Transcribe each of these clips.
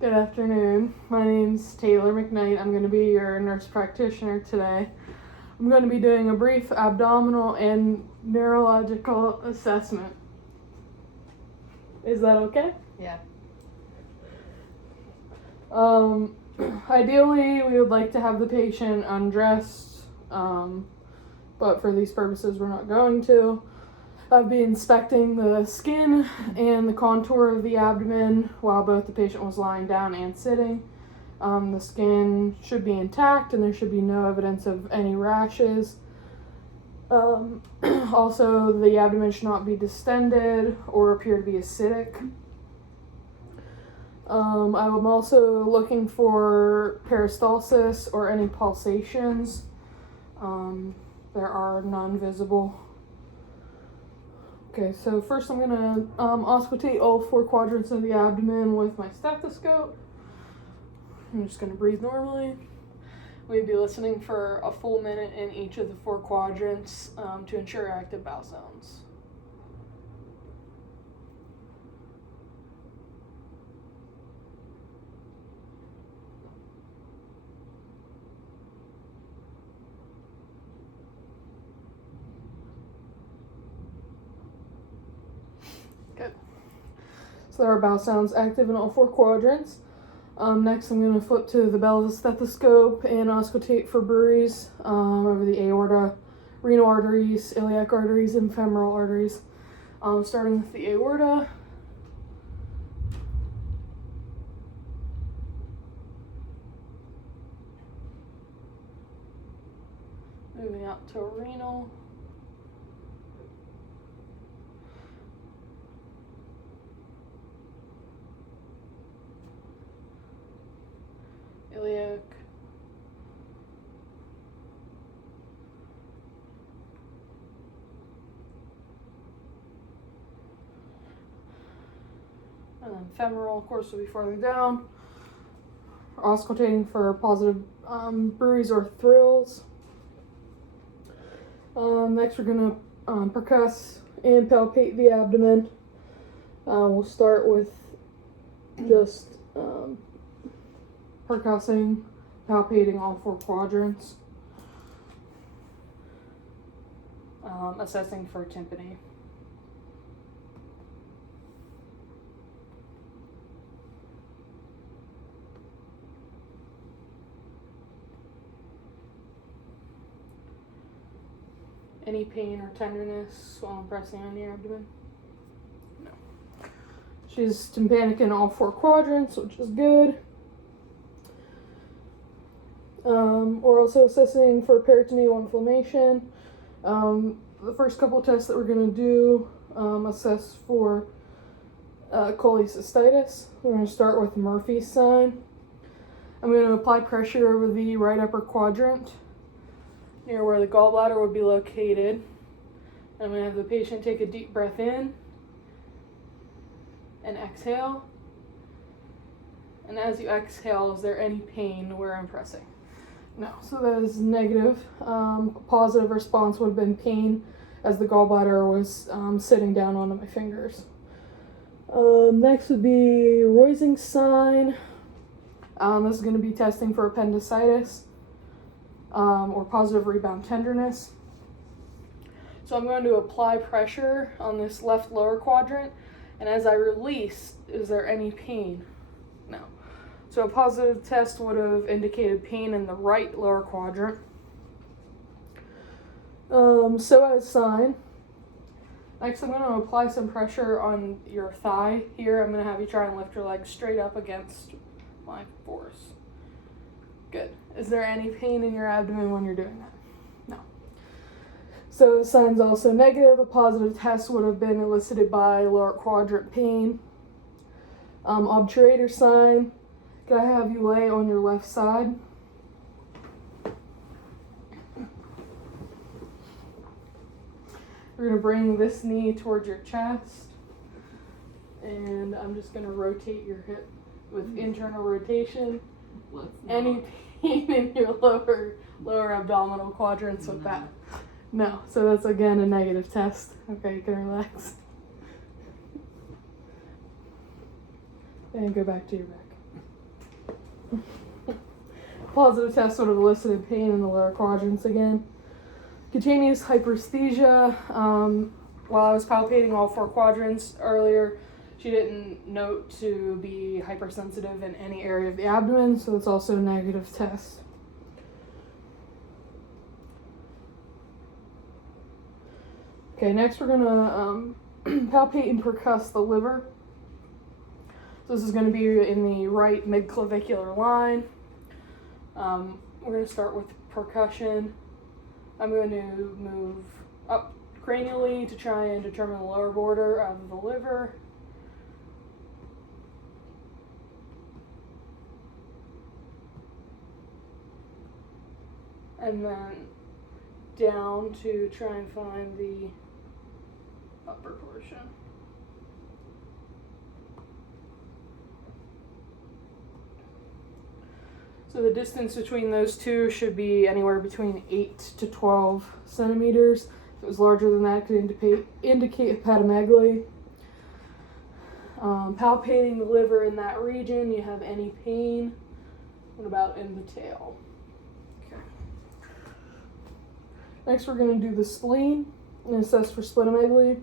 Good afternoon. My name's Taylor McKnight. I'm going to be your nurse practitioner today. I'm going to be doing a brief abdominal and neurological assessment. Is that okay? Yeah. Ideally, we would like to have the patient undressed, but for these purposes, we're not going to. I'll be inspecting the skin and the contour of the abdomen while both the patient was lying down and sitting. The skin should be intact and there should be no evidence of any rashes. Also, the abdomen should not be distended or appear to be acidic. I'm also looking for peristalsis or any pulsations. There are none visible. Okay, so first I'm going to auscultate all 4 quadrants of the abdomen with my stethoscope. I'm just going to breathe normally. We'd be listening for a full minute in each of the 4 quadrants to ensure active bowel sounds. Good. So there are bowel sounds active in all 4 quadrants. Next, I'm going to flip to the bell of the stethoscope and auscultate for bruits over the aorta, renal arteries, iliac arteries, and femoral arteries. Starting with the aorta. Moving out to renal. Iliac. And then femoral, of course, will be farther down. Auscultating for positive bruits or thrills. Next, we're going to percuss and palpate the abdomen. We'll start with just percussing, palpating all 4 quadrants, assessing for tympany. Any pain or tenderness while I'm pressing on the abdomen? No. She's tympanic in all 4 quadrants, which is good. We're also assessing for peritoneal inflammation. The first couple tests that we're going to do assess for cholecystitis. We're going to start with Murphy's sign. I'm going to apply pressure over the right upper quadrant near where the gallbladder would be located. I'm going to have the patient take a deep breath in and exhale. And as you exhale, is there any pain where I'm pressing? No, so that is negative. A positive response would have been pain as the gallbladder was sitting down onto my fingers. Next would be Roising's sign. This is going to be testing for appendicitis or positive rebound tenderness. So I'm going to apply pressure on this left lower quadrant, and as I release, is there any pain? No. So a positive test would have indicated pain in the right lower quadrant. Psoas sign. Next, I'm going to apply some pressure on your thigh here. I'm going to have you try and lift your leg straight up against my force. Good. Is there any pain in your abdomen when you're doing that? No. So sign's also negative. A positive test would have been elicited by lower quadrant pain. Obturator sign. Can I have you lay on your left side? We're going to bring this knee towards your chest. And I'm just going to rotate your hip with internal rotation. Any pain in your lower abdominal quadrants with that? No. So that's again a negative test. Okay, you can relax. And go back to your back. Positive test would have elicited pain in the lower quadrants again. Cutaneous hyperesthesia. While I was palpating all 4 quadrants earlier, she didn't note to be hypersensitive in any area of the abdomen, so it's also a negative test. Okay, next we're going to palpate and percuss the liver. So this is going to be in the right midclavicular line. We're going to start with percussion. I'm going to move up cranially to try and determine the lower border of the liver. And then down to try and find the upper portion. So the distance between those two should be anywhere between 8 to 12 centimeters. If it was larger than that, it could indicate hepatomegaly. Palpating the liver in that region, you have any pain? What about in the tail? Okay. Next, we're going to do the spleen and assess for splenomegaly.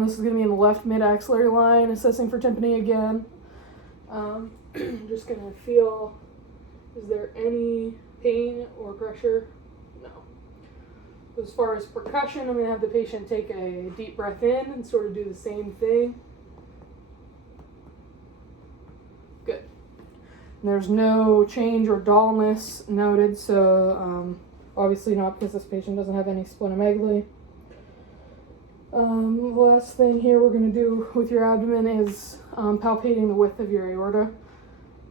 This is going to be in the left mid-axillary line, assessing for tympany again. Just going to feel, is there any pain or pressure? No. As far as percussion, I'm going to have the patient take a deep breath in and sort of do the same thing. Good. And there's no change or dullness noted, so obviously not because this patient doesn't have any splenomegaly. The last thing here we're going to do with your abdomen is palpating the width of your aorta.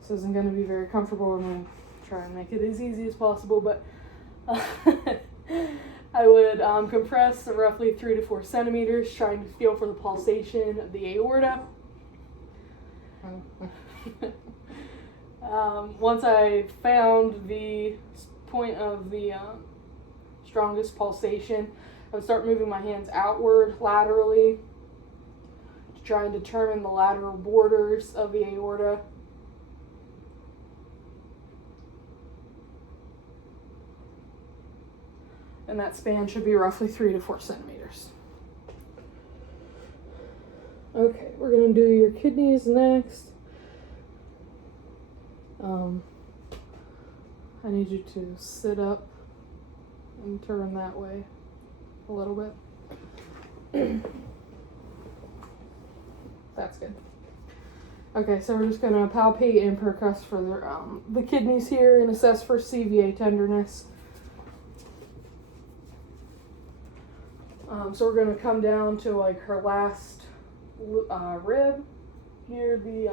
This isn't going to be very comfortable. I'm going to try and make it as easy as possible, but I would compress roughly 3 to 4 centimeters, trying to feel for the pulsation of the aorta. Once I found the point of the strongest pulsation, I would start moving my hands outward laterally to try and determine the lateral borders of the aorta. And that span should be roughly 3 to 4 centimeters. Okay, we're going to do your kidneys next. I need you to sit up and turn that way a little bit. That's good. Okay, so we're just going to palpate and percuss for the kidneys here and assess for CVA tenderness. So we're going to come down to like her last rib near the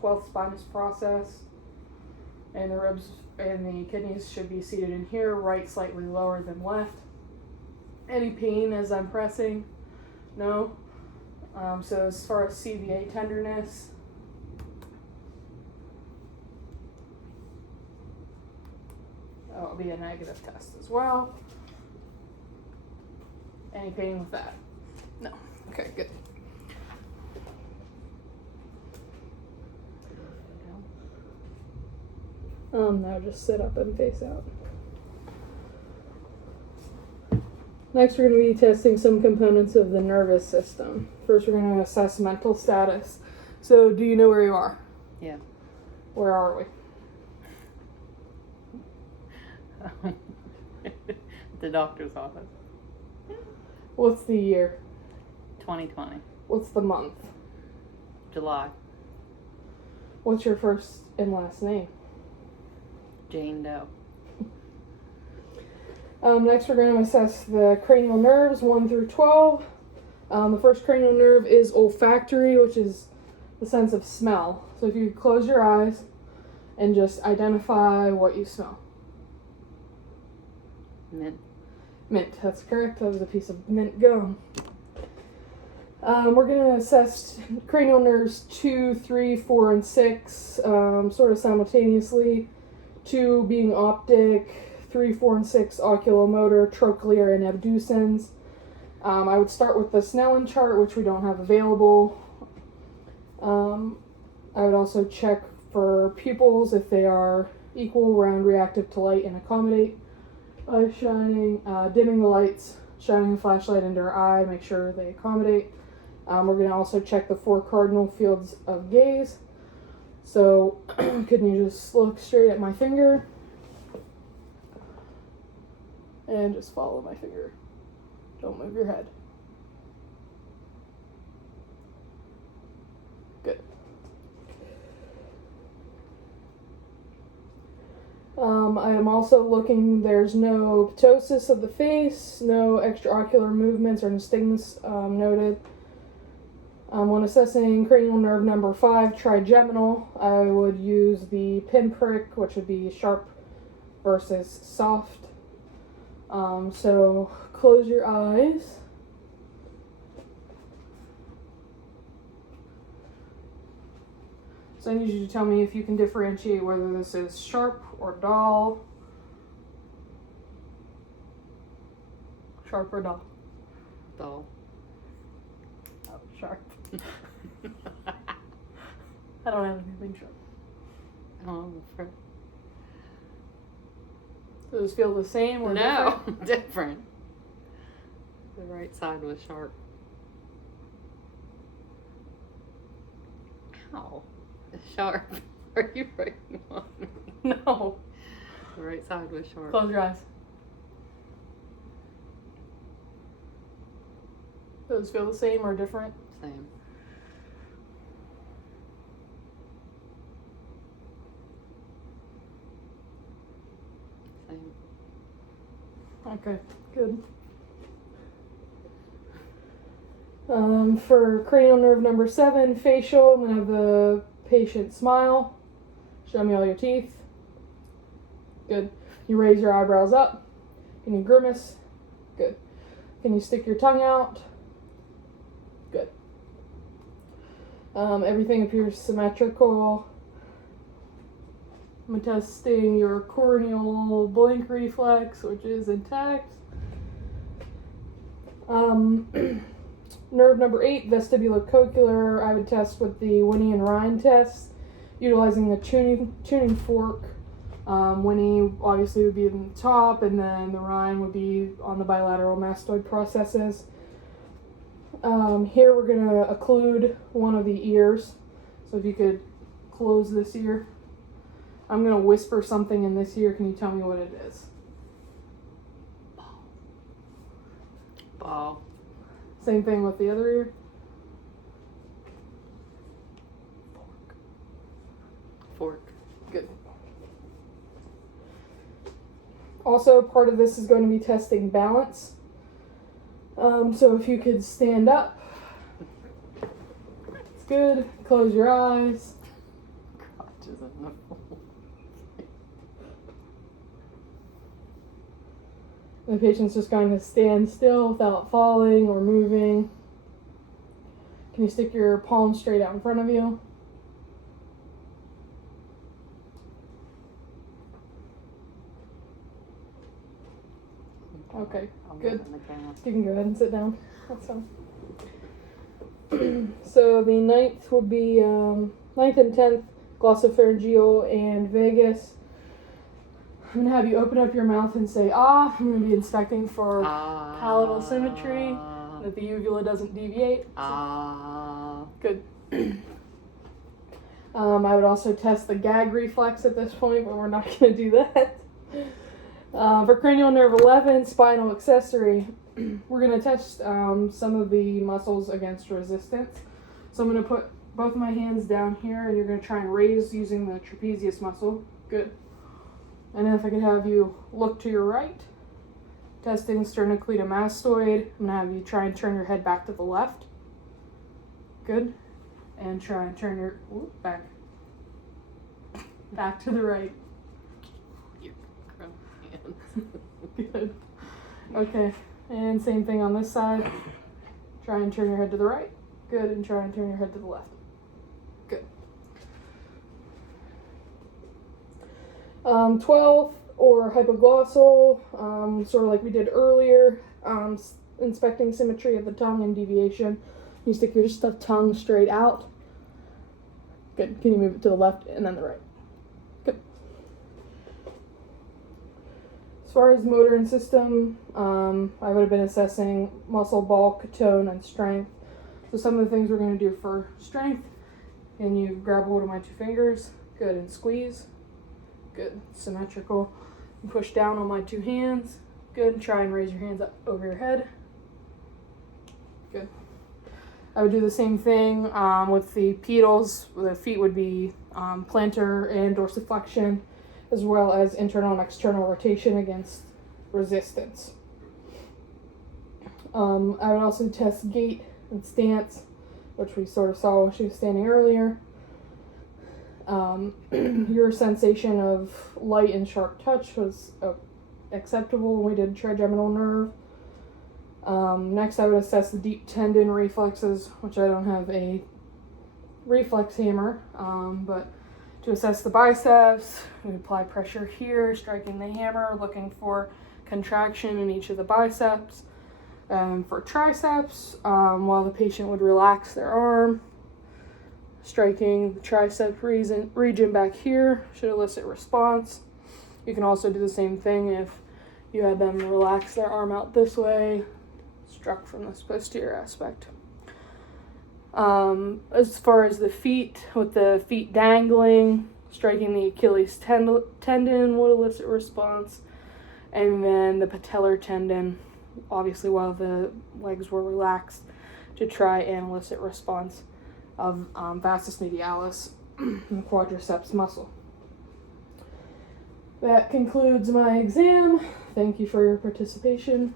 12th spinous process, and the ribs and the kidneys should be seated in here, right slightly lower than left. Any pain as I'm pressing? No. So as far as CVA tenderness, that will be a negative test as well. Any pain with that? No. Okay, good. Now just sit up and face out. Next, we're going to be testing some components of the nervous system. First, we're going to assess mental status. So, do you know where you are? Yeah. Where are we? The doctor's office. What's the year? 2020. What's the month? July. What's your first and last name? Jane Doe. Next, we're going to assess the cranial nerves 1 through 12. The first cranial nerve is olfactory, which is the sense of smell. So if you close your eyes and just identify what you smell. Mint. Mint, that's correct. That was a piece of mint gum. We're going to assess cranial nerves 2, 3, 4, and 6 sort of simultaneously. 2 being optic, 3, 4, and 6 oculomotor, trochlear, and abducens. I would start with the Snellen chart, which we don't have available. I would also check For pupils, if they are equal, round, reactive to light, and accommodate. Eye shining, dimming the lights, shining a flashlight into her eye, make sure they accommodate. We're going to also check the 4 cardinal fields of gaze. So, can you just look straight at my finger? And just follow my finger. Don't move your head. Good. I am also looking, there's no ptosis of the face, no extraocular movements or nystagmus noted. When assessing cranial nerve number 5, trigeminal, I would use the pinprick, which would be sharp versus soft. So close your eyes. So I need you to tell me if you can differentiate whether this is sharp or dull. Sharp or dull? Dull. Oh, sharp. I don't have anything sharp. Oh, Does this feel the same or no, different? different. The right side was sharp. Ow. Sharp. Are you writing on me? No. The right side was sharp. Close your eyes. Does it feel the same or different? Same. Same. Okay, good. For cranial nerve number 7, facial, I'm going to have the patient smile. Show me all your teeth. Good. You raise your eyebrows up. Can you grimace? Good. Can you stick your tongue out? Good. Everything appears symmetrical. I'm testing your corneal blink reflex, which is intact. Nerve number 8, vestibulocochlear, I would test with the Winnie and Ryan test, utilizing the tuning fork. Winnie obviously would be in the top, and then the Ryan would be on the bilateral mastoid processes. Here we're going to occlude one of the ears. So if you could close this ear. I'm going to whisper something in this ear. Can you tell me what it is? Ball. Same thing with the other ear. Fork. Good. Also, part of this is going to be testing balance. So if you could stand up. It's good. Close your eyes. Crotches in the floor. The patient's just going to stand still without falling or moving. Can you stick your palm straight out in front of you? Okay, good. You can go ahead and sit down. That's fine. So the 9th would be 9th and 10th, glossopharyngeal and vagus. I'm going to have you open up your mouth and say, ah. I'm going to be inspecting for palatal symmetry, that the uvula doesn't deviate. Good. I would also test the gag reflex at this point, but we're not going to do that. For cranial nerve 11, spinal accessory, we're going to test some of the muscles against resistance. So I'm going to put both of my hands down here, and you're going to try and raise using the trapezius muscle. Good. And then if I could have you look to your right, testing sternocleidomastoid. I'm going to have you try and turn your head back to the left. Good. And try and turn your back to the right. Your crumb hands. Good. Okay. And same thing on this side. Try and turn your head to the right. Good. And try and turn your head to the left. Good. 12 or hypoglossal, sort of like we did earlier, inspecting symmetry of the tongue and deviation. You stick your tongue straight out. Good. Can you move it to the left and then the right? Good. As far as motor and system, I would have been assessing muscle bulk, tone, and strength. So some of the things we're going to do for strength, and you grab hold of my 2 fingers, good, and squeeze, good, symmetrical. And push down on my 2 hands, good, try and raise your hands up over your head, good. I would do the same thing with the pedals. The feet would be plantar and dorsiflexion, as well as internal and external rotation against resistance. I would also test gait and stance, which we sort of saw when she was standing earlier. Your sensation of light and sharp touch was acceptable when we did trigeminal nerve. Next, I would assess the deep tendon reflexes, which I don't have a reflex hammer, but to assess the biceps, we apply pressure here, striking the hammer, looking for contraction in each of the biceps. For triceps, while the patient would relax their arm, striking the tricep region back here should elicit response. You can also do the same thing if you had them relax their arm out this way, struck from this posterior aspect. As far as the feet, with the feet dangling, striking the Achilles tendon would elicit response, and then the patellar tendon, obviously while the legs were relaxed, to try and elicit response of vastus medialis, the quadriceps muscle. That concludes my exam. Thank you for your participation.